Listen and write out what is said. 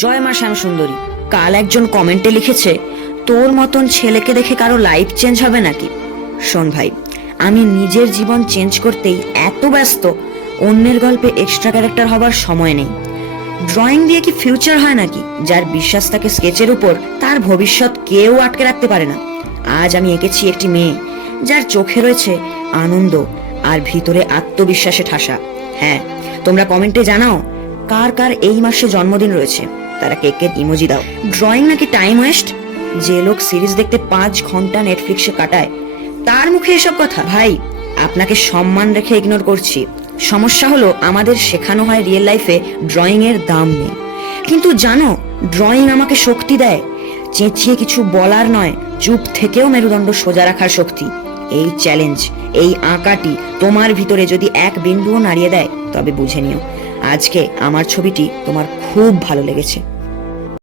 জয় মা শ্যামসুন্দরী। কাল একজন কমেন্টে লিখেছে, তোর মতন ছেলেকে দেখে কারো লাইফ চেঞ্জ হবে নাকি? শোন ভাই, আমি নিজের জীবন চেঞ্জ করতেই এত ব্যস্ত, অন্যের গল্পে এক্সট্রা ক্যারেক্টার হবার সময় নেই। ড্রয়িং দিয়ে কি ফিউচার হয় নাকি? যার বিশ্বাস থাকে স্কেচের উপর, তার ভবিষ্যৎ কেউ আটকে রাখতে পারে না। আজ আমি এঁকেছি একটি মেয়ে যার চোখে রয়েছে আনন্দ আর ভিতরে আত্মবিশ্বাসে ঠাসা। হ্যাঁ, তোমরা কমেন্টে জানাও কার কার এই মাসে জন্মদিন রয়েছে, তারা কেকের ইমোজি দাও। ড্রয়িং নাকি টাইম ওয়েস্ট? যে লোক সিরিজ দেখতে 5 ঘন্টা নেটফ্লিক্সে কাটায়, তার মুখে এসব কথা? ভাই, আপনাকে সম্মান রেখে ইগনোর করছি। সমস্যা হলো আমাদের শেখানো হয় রিয়েল লাইফে ড্রয়িং এর দাম নেই। কিন্তু জানো, ড্রয়িং আমাকে শক্তি দেয়। চেঁচিয়ে কিছু বলার নয়, চুপ থেকেও মেরুদণ্ড সোজা রাখার শক্তি। এই চ্যালেঞ্জ, এই আঁকাটি তোমার ভিতরে যদি এক বিন্দুও নাড়িয়ে দেয়, তবে বুঝে নিও আজকে আমার ছবিটি তোমার খুব ভালো লেগেছে।